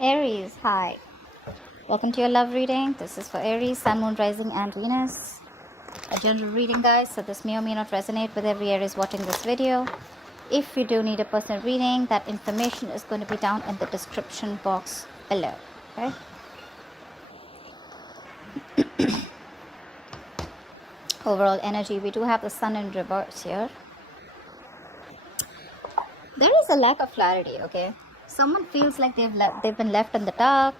Aries, hi. Welcome to your love reading. This is for Aries, Sun, Moon, Rising, and Venus. A general reading, guys, so this may or may not resonate with every Aries watching this video. If you do need a personal reading, that information is going to be down in the description box below. Okay. Overall energy, we do have the Sun in reverse here. There is a lack of clarity, okay? Someone feels like they've been left in the dark.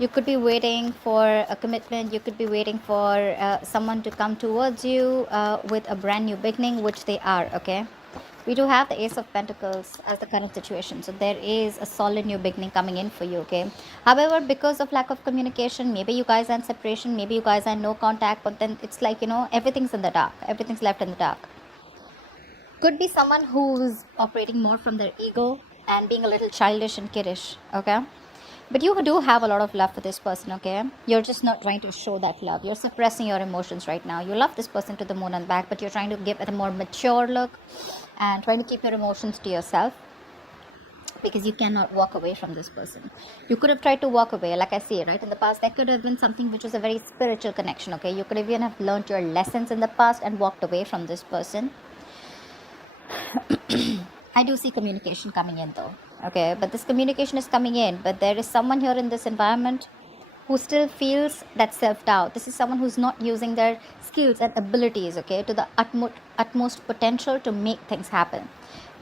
You could be waiting for a commitment. You could be waiting for someone to come towards you with a brand new beginning, which they are, okay? We do have the Ace of Pentacles as the current situation. So there is a solid new beginning coming in for you, okay? However, because of lack of communication, maybe you guys are in separation, maybe you guys are in no contact, but then it's like, everything's in the dark. Everything's left in the dark. Could be someone who's operating more from their ego and being a little childish and kiddish, okay? But you do have a lot of love for this person, okay? You're just not trying to show that love. You're suppressing your emotions right now. You love this person to the moon and back, but you're trying to give it a more mature look and trying to keep your emotions to yourself because you cannot walk away from this person. You could have tried to walk away, like I say, right? In the past, that could have been something which was a very spiritual connection, okay? You could have even have learned your lessons in the past and walked away from this person. I do see communication coming in though, okay? But this communication is coming in, but there is someone here in this environment who still feels that self-doubt. This is someone who's not using their skills and abilities, okay, to the utmost potential to make things happen.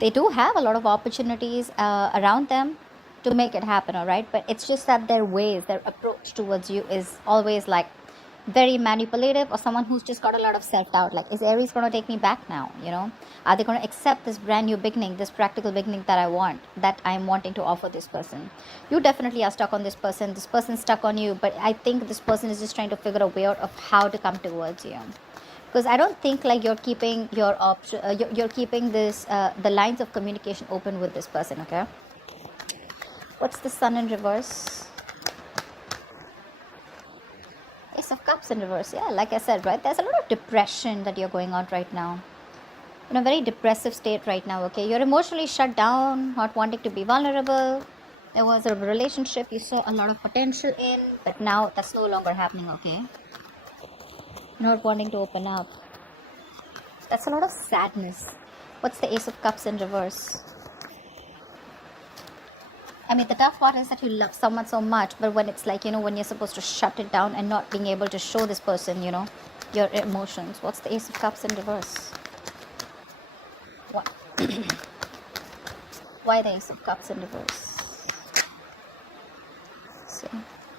They do have a lot of opportunities around them to make it happen, all right? But it's just that their ways, their approach towards you is always like very manipulative, or someone who's just got a lot of self-doubt, like, is Aries going to take me back now? Are they going to accept this brand new beginning, this practical beginning that I'm wanting to offer this person? You definitely are stuck on this person's stuck on you, but I think this person is just trying to figure a way out of how to come towards you, because I don't think like you're keeping your option you're keeping this the lines of communication open with this person, okay? What's the Sun in reverse? Ace of Cups in reverse. Yeah, like I said, right, there's a lot of depression that you're going on right now, in a very depressive state right now, okay? You're emotionally shut down, not wanting to be vulnerable. There was a relationship you saw a lot of potential in, but now that's no longer happening, okay? Not wanting to open up. That's a lot of sadness. What's the Ace of Cups in reverse? I mean, the tough part is that you love someone so much, but when it's like, when you're supposed to shut it down and not being able to show this person, your emotions. What's the Ace of Cups in reverse? What? Why the Ace of Cups in reverse? So,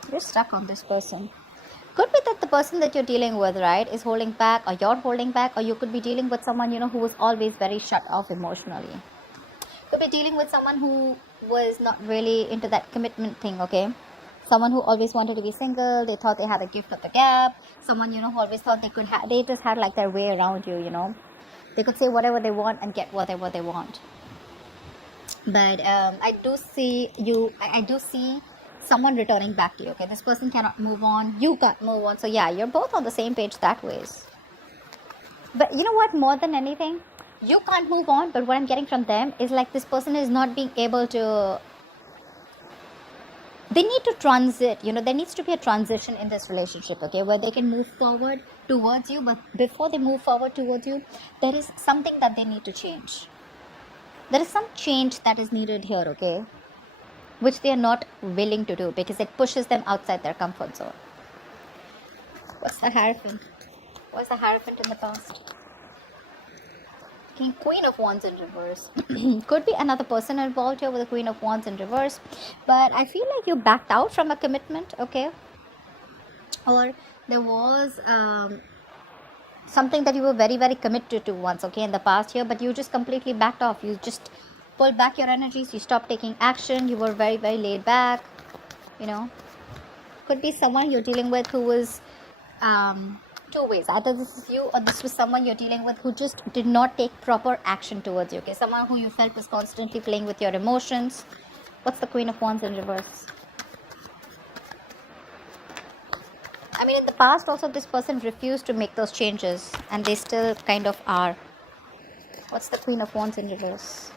you're stuck on this person. Could be that the person that you're dealing with, right, is holding back, or you're holding back, or you could be dealing with someone, who was always very shut off emotionally. Could be dealing with someone who was not really into that commitment thing, okay? Someone who always wanted to be single. They thought they had the gift of the gap. Someone, who always thought they just had like their way around you, They could say whatever they want and get whatever they want. But I do see someone returning back to you, okay? This person cannot move on. You can't move on. So yeah, you're both on the same page that ways. But you know what? More than anything, you can't move on, but what I'm getting from them is like this person is not being able to, they need to transit, there needs to be a transition in this relationship, okay, where they can move forward towards you, but before they move forward towards you, there is something that they need to change. There is some change that is needed here, okay, which they are not willing to do because it pushes them outside their comfort zone. What's the Hierophant? What's the Hierophant in the past? Queen of Wands in reverse. Could be another person involved here with the Queen of Wands in reverse, but I feel like you backed out from a commitment, okay? Or there was something that you were very, very committed to once, okay, in the past year, but you just completely backed off. You just pulled back your energies. You stopped taking action. You were very, very laid back, Could be someone you're dealing with who was two ways. Either this is you or this was someone you're dealing with who just did not take proper action towards you, okay? Someone who you felt was constantly playing with your emotions. What's the Queen of Wands in reverse? I mean, in the past also this person refused to make those changes and they still kind of are. What's the Queen of Wands in reverse?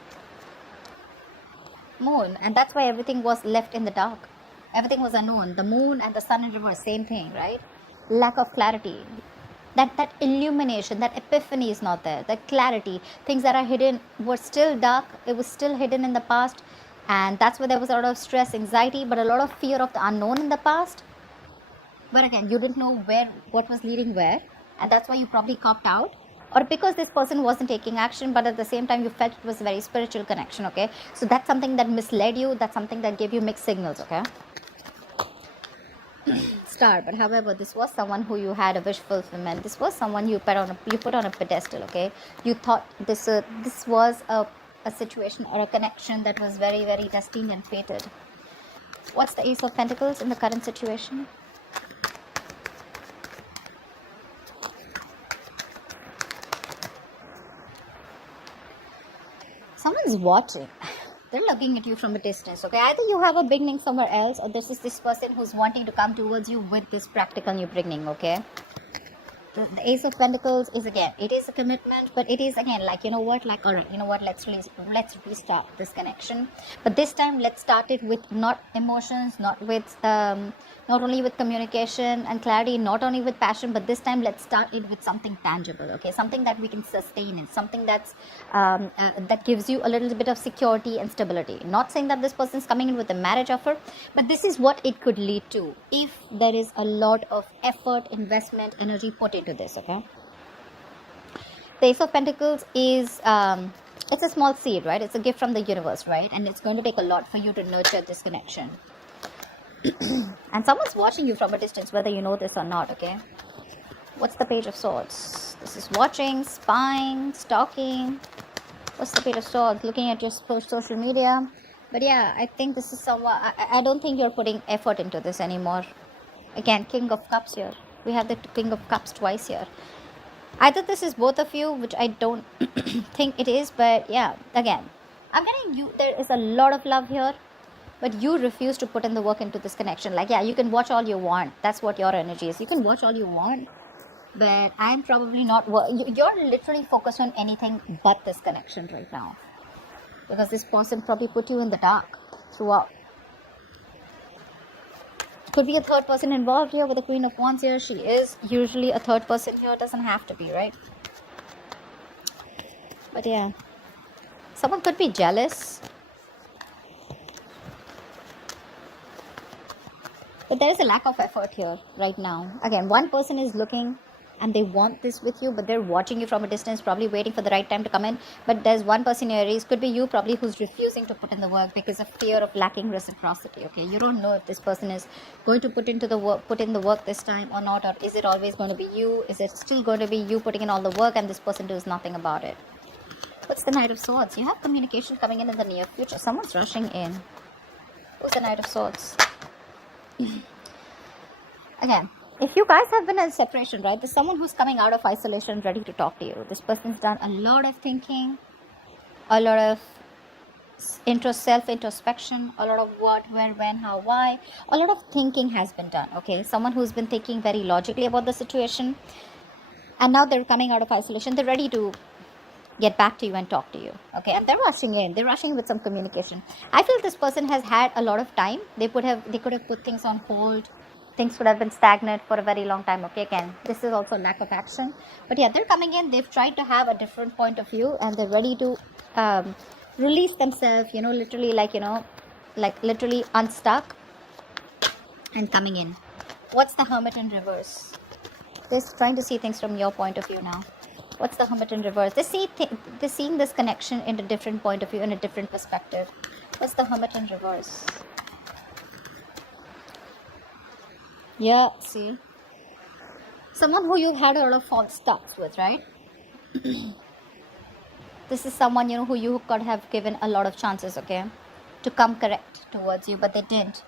moon, and that's why everything was left in the dark. Everything was unknown. The moon and the sun in reverse, same thing, right? Lack of clarity. That illumination, that epiphany is not there. That clarity, things that are hidden were still dark. It was still hidden in the past, and that's why there was a lot of stress, anxiety, but a lot of fear of the unknown in the past. But again, you didn't know what was leading where, and that's why you probably copped out, or because this person wasn't taking action, but at the same time you felt it was a very spiritual connection. Okay, so that's something that misled you. That's something that gave you mixed signals. Okay. Star, but however, this was someone who you had a wish fulfillment. This was someone you put on a pedestal. Okay, you thought this was a situation or a connection that was very, very destined and fated. What's the Ace of Pentacles in the current situation? Someone's watching. They're looking at you from a distance. Okay, either you have a beginning somewhere else, or this is this person who's wanting to come towards you with this practical new beginning. Okay, the Ace of Pentacles is, again, it is a commitment, but it is again like, you know what, like, all right, you know what, let's restart this connection, but this time let's start it with not emotions, not only with communication and clarity, not only with passion, but this time let's start it with something tangible. Okay, something that we can sustain, and something that's that gives you a little bit of security and stability. Not saying that this person's coming in with a marriage offer, but this is what it could lead to if there is a lot of effort, investment, energy put into this. Okay, the Ace of Pentacles is it's a small seed, right? It's a gift from the universe, right? And it's going to take a lot for you to nurture this connection. And someone's watching you from a distance, whether you know this or not. Okay, what's the Page of Swords? This is watching, spying, stalking. What's the Page of Swords? Looking at your social media. But yeah, I think this is someone, I don't think you're putting effort into this anymore. Again, King of Cups here. We have the King of Cups twice here. Either this is both of you, which I don't think it is, but yeah, again, I'm getting you, there is a lot of love here, but you refuse to put in the work into this connection. Like, yeah, you can watch all you want. That's what your energy is. You can watch all you want, but I'm probably not, you're literally focused on anything but this connection right now, because this person probably put you in the dark throughout. Could be a third person involved here with the Queen of Wands here. She is usually a third person here. Doesn't have to be, right? But yeah, someone could be jealous. But there is a lack of effort here right now. Again, one person is looking and they want this with you, but they're watching you from a distance, probably waiting for the right time to come in. But there's one person in Aries, could be you probably, who's refusing to put in the work because of fear of lacking reciprocity. Okay, you don't know if this person is going to put in the work this time or not, or is it always going to be you? Is it still going to be you putting in all the work and this person does nothing about it? What's the Knight of Swords? You have communication coming in the near future. Someone's rushing in. Who's the Knight of Swords? Again, if you guys have been in separation, right, there's someone who's coming out of isolation ready to talk to you. This person's done a lot of thinking, a lot of self-introspection, a lot of what, where, when, how, why. A lot of thinking has been done. Okay, someone who's been thinking very logically about the situation, and now they're coming out of isolation. They're ready to get back to you and talk to you. Okay, and they're rushing in. They're rushing with some communication. I feel this person has had a lot of time. They could have put things on hold. Things could have been stagnant for a very long time. Okay, again, this is also lack of action. But yeah, they're coming in. They've tried to have a different point of view, and they're ready to release themselves, literally, literally unstuck and coming in. What's the Hermit in reverse? They're trying to see things from your point of view now. What's the Hermit in reverse? They're seeing this connection in a different point of view, in a different perspective. What's the Hermit in reverse? Yeah, see, someone who you've had a lot of false starts with, right? This is someone, who you could have given a lot of chances, okay, to come correct towards you, but they didn't.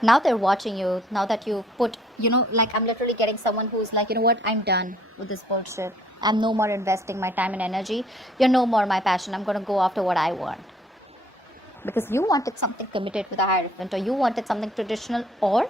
Now they're watching you. Now that you put, I'm literally getting someone who's like, you know what, I'm done with this bullshit. I'm no more investing my time and energy. You're no more my passion. I'm going to go after what I want. Because you wanted something committed with a hierophant, or you wanted something traditional, or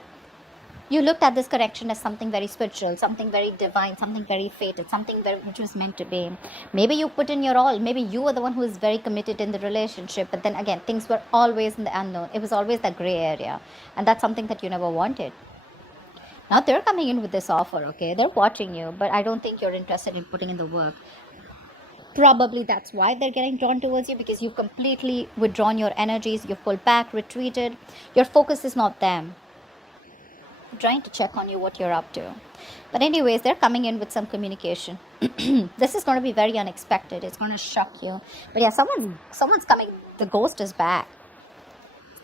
You looked at this connection as something very spiritual, something very divine, something very fated, something very, which was meant to be. Maybe you put in your all. Maybe you were the one who was very committed in the relationship. But then again, things were always in the unknown. It was always that gray area. And that's something that you never wanted. Now they're coming in with this offer, okay? They're watching you, but I don't think you're interested in putting in the work. Probably that's why they're getting drawn towards you, because you've completely withdrawn your energies, you've pulled back, retreated. Your focus is not them. Trying to check on you, what you're up to. But anyways, they're coming in with some communication. This is going to be very unexpected. It's going to shock you. But yeah, someone's coming. The ghost is back.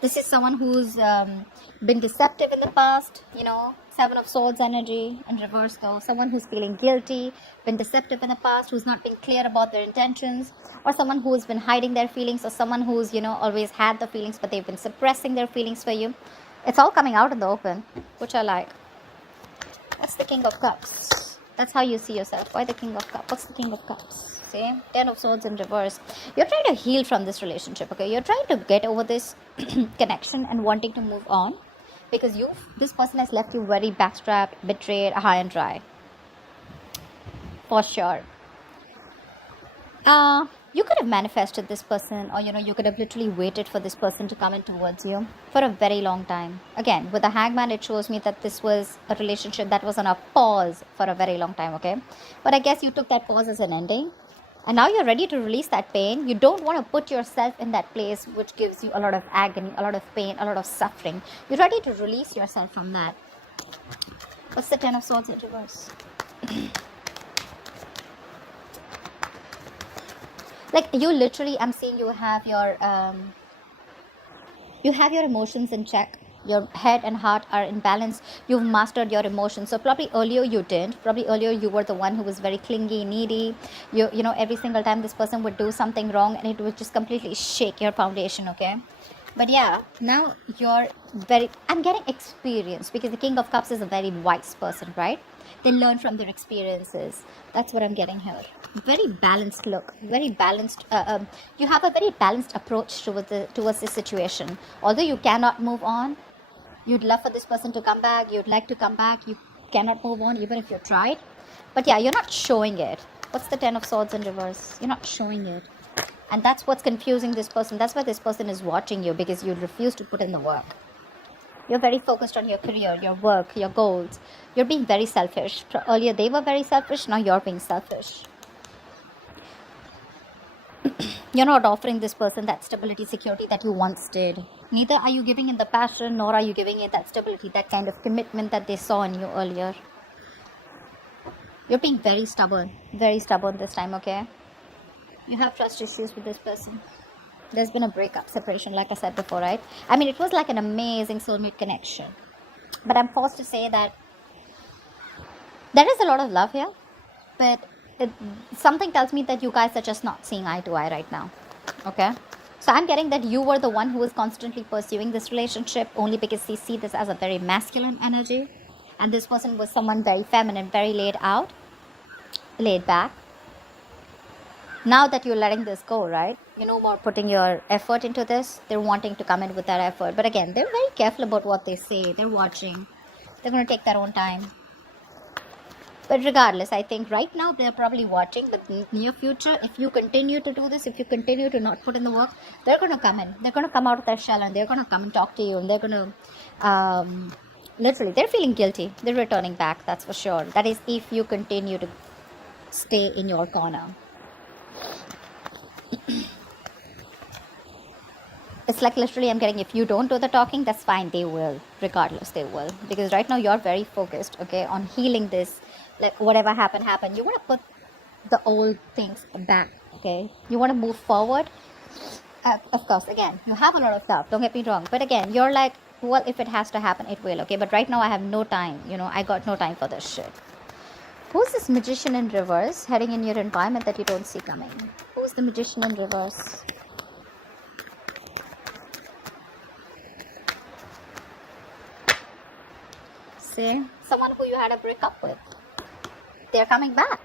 This is someone who's been deceptive in the past, you know, Seven of Swords energy in reverse though. Someone who's feeling guilty, been deceptive in the past, who's not been clear about their intentions, or someone who's been hiding their feelings, or someone who's, you know, always had the feelings, but they've been suppressing their feelings for you. It's all coming out in the open, which I like. That's the King of Cups. That's how you see yourself. Why the King of Cups? What's the King of Cups? See? Ten of Swords in reverse. You're trying to heal from this relationship, okay? You're trying to get over this connection and wanting to move on, because this person has left you very backstrapped, betrayed, high and dry. For sure. You could have manifested this person, or, you know, you could have literally waited for this person to come in towards you for a very long time. Again, with the Hangman, it shows me that this was a relationship that was on a pause for a very long time, okay? But I guess you took that pause as an ending. And now you're ready to release that pain. You don't want to put yourself in that place which gives you a lot of agony, a lot of pain, a lot of suffering. You're ready to release yourself from that. What's the Ten of Swords in reverse? Like, you literally, I'm seeing you have your emotions in check. Your head and heart are in balance. You've mastered your emotions. So probably earlier you didn't. Probably earlier you were the one who was very clingy, needy. You know, every single time this person would do something wrong, and it would just completely shake your foundation, okay? But yeah, now I'm getting experience, because the King of Cups is a very wise person, right? They learn from their experiences. That's what I'm getting here. Very balanced look. Very balanced. You have a very balanced approach towards this situation. Although you cannot move on, you'd love for this person to come back. You'd like to come back. You cannot move on even if you tried. But yeah, you're not showing it. What's the Ten of Swords in reverse? You're not showing it. And that's what's confusing this person. That's why this person is watching you, because you refuse to put in the work. You're very focused on your career, your work, your goals. You're being very selfish. Earlier they were very selfish. Now you're being selfish. You're not offering this person that stability, security that you once did. Neither are you giving it the passion, nor are you giving it that stability, that kind of commitment that they saw in you earlier. You're being very stubborn this time, okay? You have trust issues with this person. There's been a breakup, separation, like I said before, right? I mean, it was like an amazing soulmate connection. But I'm forced to say that there is a lot of love here, but something tells me that you guys are just not seeing eye to eye right now, okay? So I'm getting that you were the one who was constantly pursuing this relationship only because they see this as a very masculine energy, and this person was someone very feminine, very laid back. Now that you're letting this go, right? You know more putting your effort into this. They're wanting to come in with that effort. But again, they're very careful about what they say. They're watching. They're going to take their own time. But regardless, I think right now they're probably watching. But in the near future, if you continue to do this, if you continue to not put in the work, they're going to come in. They're going to come out of their shell, and they're going to come and talk to you. And they're going to, literally, they're feeling guilty. They're returning back, that's for sure. That is if you continue to stay in your corner. It's like literally I'm getting, if you don't do the talking, that's fine, they will. Regardless, they will. Because right now you're very focused, okay, on healing this. Like whatever happened. You want to put the old things back, okay? You want to move forward. Of course, again, you have a lot of love, don't get me wrong. But again, you're like, well, if it has to happen, it will, okay? But right now I have no time, you know, I got no time for this shit. Who's this Magician in reverse heading in your environment that you don't see coming? Who's the Magician in reverse? See? Someone who you had a breakup with. They're coming back.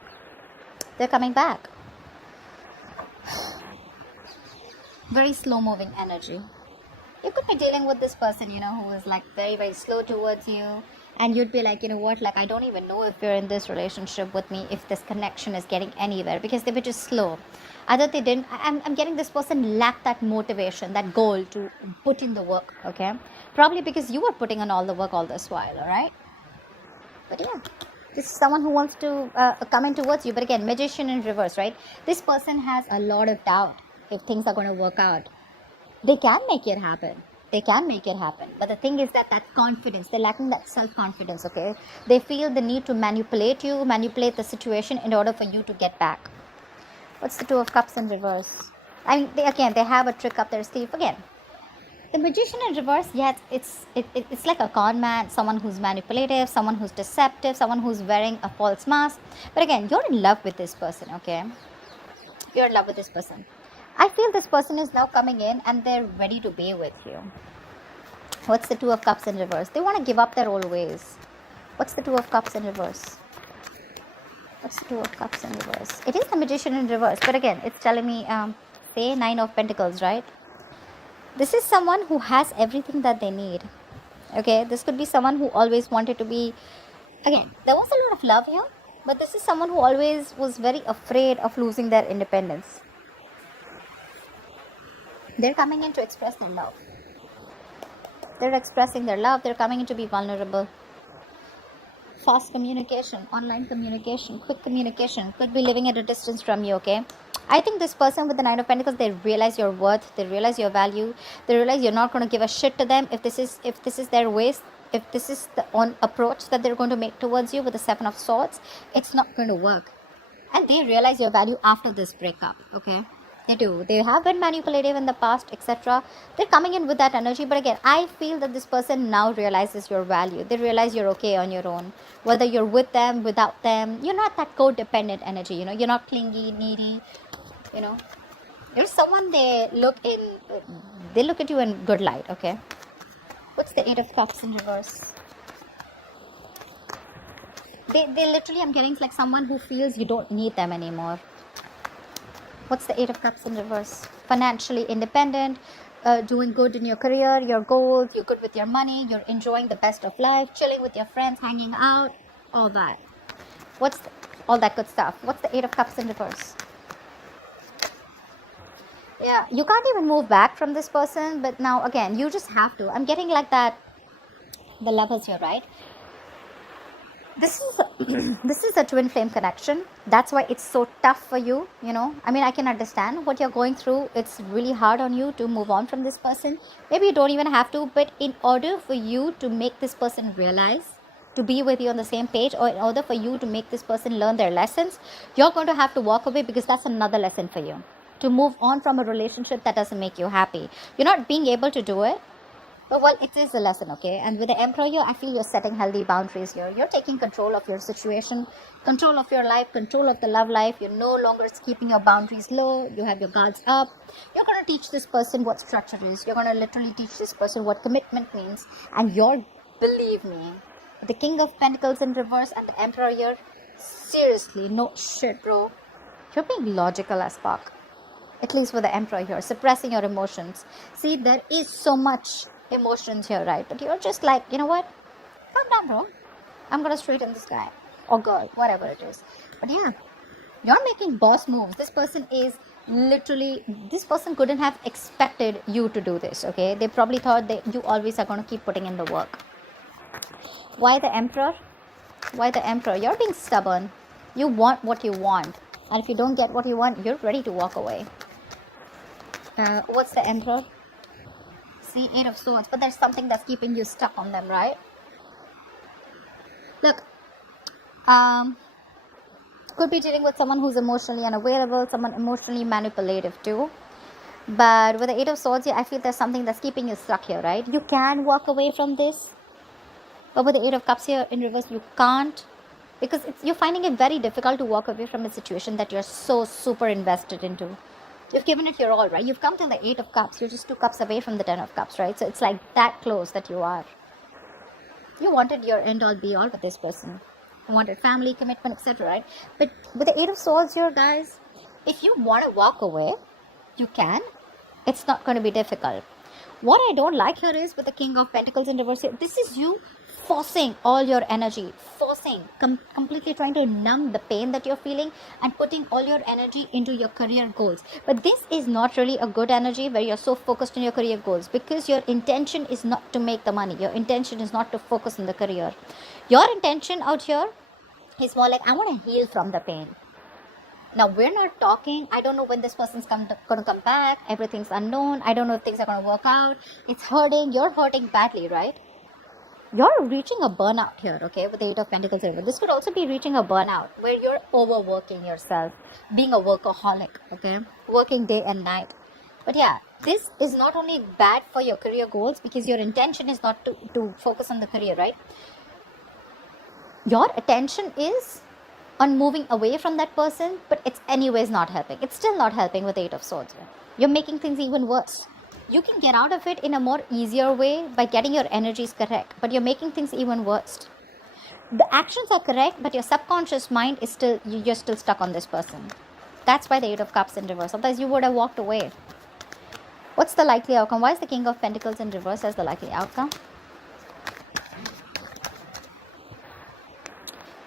They're coming back. Very slow moving energy. You could be dealing with this person, you know, who is like very, very slow towards you. And you'd be like, you know what, like I don't even know if you're in this relationship with me, if this connection is getting anywhere, because they were just slow. Either they didn't, I'm getting this person lacked that motivation, that goal to put in the work, okay? Probably because you were putting in all the work all this while, all right? But yeah, this is someone who wants to come in towards you. But again, magician in reverse, right? This person has a lot of doubt if things are going to work out. They can make it happen. They can make it happen. But the thing is that confidence, they're lacking that self-confidence, okay? They feel the need to manipulate you, manipulate the situation in order for you to get back. What's the Two of Cups in reverse? I mean, they have a trick up their sleeve again. The magician in reverse, yes, it's like a con man, someone who's manipulative, someone who's deceptive, someone who's wearing a false mask. But again, you're in love with this person, okay? You're in love with this person. I feel this person is now coming in and they're ready to be with you. What's the Two of Cups in reverse? They want to give up their old ways. What's the Two of Cups in reverse? What's the Two of Cups in reverse? It is the magician in reverse, but again, it's telling me, say, Nine of Pentacles, right? This is someone who has everything that they need. Okay, this could be someone who always wanted to be, again, there was a lot of love here, but this is someone who always was very afraid of losing their independence. They're coming in to express their love. They're expressing their love. They're coming in to be vulnerable. Fast communication, online communication, quick communication, could be living at a distance from you, okay? I think this person with the Nine of Pentacles, they realize your worth, they realize your value, they realize you're not going to give a shit to them if this is their ways, if this is the approach that they're going to make towards you with the Seven of Swords, it's not going to work. And they realize your value after this breakup, okay? They do. They have been manipulative in the past, etc. They're coming in with that energy. But again, I feel that this person now realizes your value. They realize you're okay on your own. Whether you're with them, without them, you're not that codependent energy. You know, you're not clingy, needy. You know, you're someone they look at you in good light. Okay. What's the Eight of Cups in reverse? They literally, I'm getting like someone who feels you don't need them anymore. What's the Eight of Cups in reverse? Financially independent, doing good in your career, your goals, you're good with your money, you're enjoying the best of life, chilling with your friends, hanging out, all that. All that good stuff. What's the Eight of Cups in reverse? Yeah, you can't even move back from this person, but now again, you just have to. I'm getting like that, the Lovers here, right? This is a twin flame connection. That's why it's so tough for you, you know. I mean, I can understand what you're going through. It's really hard on you to move on from this person. Maybe you don't even have to, but in order for you to make this person realize, to be with you on the same page, or in order for you to make this person learn their lessons, you're going to have to walk away, because that's another lesson for you. To move on from a relationship that doesn't make you happy. You're not being able to do it. But well, it is a lesson, okay? And with the Emperor here, I feel you're setting healthy boundaries here. You're taking control of your situation, control of your life, control of the love life. You're no longer keeping your boundaries low. You have your guards up. You're going to teach this person what structure is. You're going to literally teach this person what commitment means. And believe me, the King of Pentacles in reverse and the Emperor here, seriously, no shit, bro. You're being logical as fuck. At least with the Emperor here, suppressing your emotions. See, there is so much emotions here, right? But you're just like, you know what? Calm down, bro. I'm gonna straighten this guy. Or girl, whatever it is. But yeah, you're making boss moves. This person couldn't have expected you to do this, okay? They probably thought that you always are gonna keep putting in the work. Why the Emperor? Why the Emperor? You're being stubborn. You want what you want. And if you don't get what you want, you're ready to walk away. What's the Emperor? See, Eight of Swords, but there's something that's keeping you stuck on them, right? Look, could be dealing with someone who's emotionally unavailable, someone emotionally manipulative too. But with the Eight of Swords here, I feel there's something that's keeping you stuck here, right? You can walk away from this, but with the Eight of Cups here in reverse, you can't, because you're finding it very difficult to walk away from a situation that you're so super invested into. You've given it your all, right? You've come to the Eight of Cups. You're just 2 cups away from the 10 of Cups, right? So it's like that close that you are. You wanted your end all be all with this person. You wanted family, commitment, etc., right? But with the Eight of Swords here, guys, if you want to walk away, you can. It's not going to be difficult. What I don't like here is with the King of Pentacles in reverse here, this is you forcing all your energy, completely trying to numb the pain that you're feeling and putting all your energy into your career goals. But this is not really a good energy where you're so focused on your career goals, because your intention is not to make the money. Your intention is not to focus on the career. Your intention out here is more like, I want to heal from the pain. Now, we're not talking, I don't know when this person's going to come back. Everything's unknown. I don't know if things are going to work out. It's hurting. You're hurting badly, right? You're reaching a burnout here, okay, with the Eight of Pentacles. This could also be reaching a burnout where you're overworking yourself, being a workaholic, okay, working day and night. But yeah, this is not only bad for your career goals, because your intention is not to focus on the career, right? Your attention is on moving away from that person, but it's anyways not helping. It's still not helping with the Eight of Swords. You're making things even worse. You can get out of it in a more easier way by getting your energies correct, but you're making things even worse. The actions are correct, but your subconscious mind is still, you're still stuck on this person. That's why the Eight of Cups in reverse. Otherwise you would have walked away. What's the likely outcome? Why is the King of Pentacles in reverse as the likely outcome?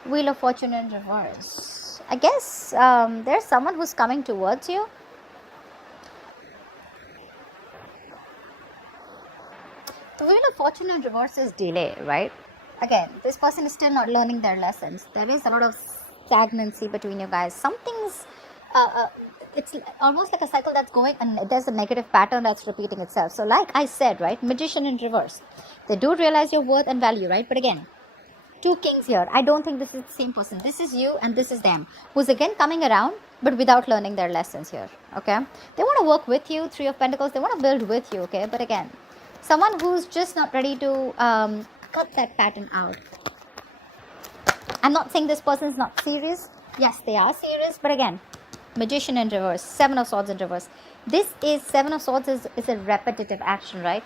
Wheel of Fortune in reverse. I guess there's someone who's coming towards you. The Wheel of Fortune in reverse is delay, right? Again, this person is still not learning their lessons. There is a lot of stagnancy between you guys. Something's, it's almost like a cycle that's going, and there's a negative pattern that's repeating itself. So like I said, right, Magician in reverse. They do realize your worth and value, right? But again, two kings here. I don't think this is the same person. This is you and this is them, who's again coming around, but without learning their lessons here, okay? They want to work with you. Three of Pentacles, they want to build with you, okay? But again, someone who's just not ready to cut that pattern out. I'm not saying this person is not serious. Yes, they are serious, but again, Magician in reverse, Seven of Swords in reverse. This is, Seven of Swords is a repetitive action, right?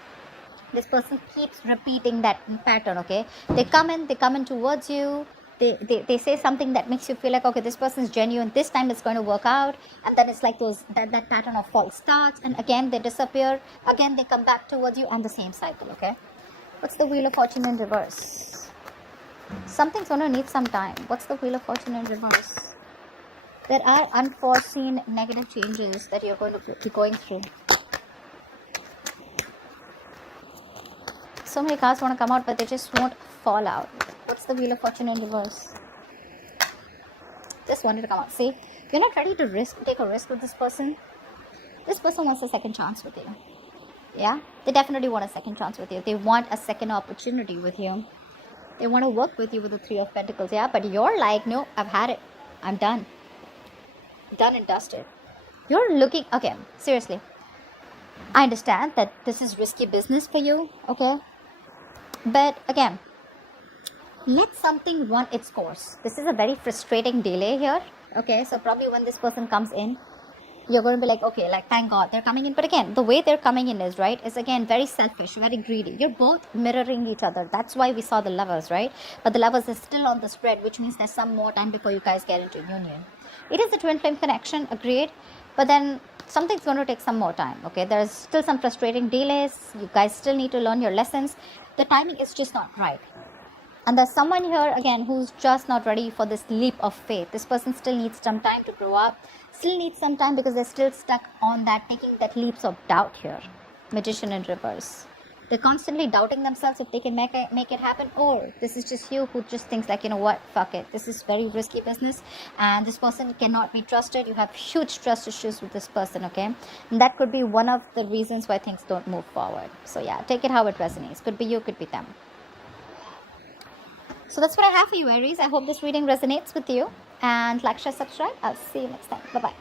This person keeps repeating that pattern, okay? They come in towards you. They say something that makes you feel like, okay, this person is genuine. This time it's going to work out. And then it's like that pattern of false starts. And again, they disappear. Again, they come back towards you, and the same cycle, okay? What's the Wheel of Fortune in reverse? Something's going to need some time. What's the Wheel of Fortune in reverse? There are unforeseen negative changes that you're going to be going through. So many cards want to come out, but they just won't fall out. What's the Wheel of Fortune in reverse? Just wanted to come out. See, you're not ready to take a risk with this person. This person wants a second chance with you. Yeah, they definitely want a second chance with you. They want a second opportunity with you. They want to work with you with the Three of Pentacles. Yeah, but you're like, no, I've had it. I'm done. Done and dusted. You're looking, okay, seriously. I understand that this is risky business for you, okay? But again, let something run its course. This is a very frustrating delay here, okay? So probably when this person comes in, you're going to be like, okay, like, thank God they're coming in. But again, the way they're coming in is, right, is again very selfish, very greedy. You're both mirroring each other. That's why we saw the Lovers, right? But the Lovers is still on the spread, which means there's some more time before you guys get into union. It is a twin flame connection, agreed. But then something's going to take some more time, okay? There's still some frustrating delays. You guys still need to learn your lessons. The timing is just not right. And there's someone here, again, who's just not ready for this leap of faith. This person still needs some time to grow up. Still needs some time because they're still stuck on that, taking that leaps of doubt here. Magician in reverse. They're constantly doubting themselves if they can make it happen. Or this is just you who just thinks like, you know what, fuck it. This is very risky business. And this person cannot be trusted. You have huge trust issues with this person, okay? And that could be one of the reasons why things don't move forward. So yeah, take it how it resonates. Could be you, could be them. So that's what I have for you, Aries. I hope this reading resonates with you. And like, share, subscribe. I'll see you next time. Bye-bye.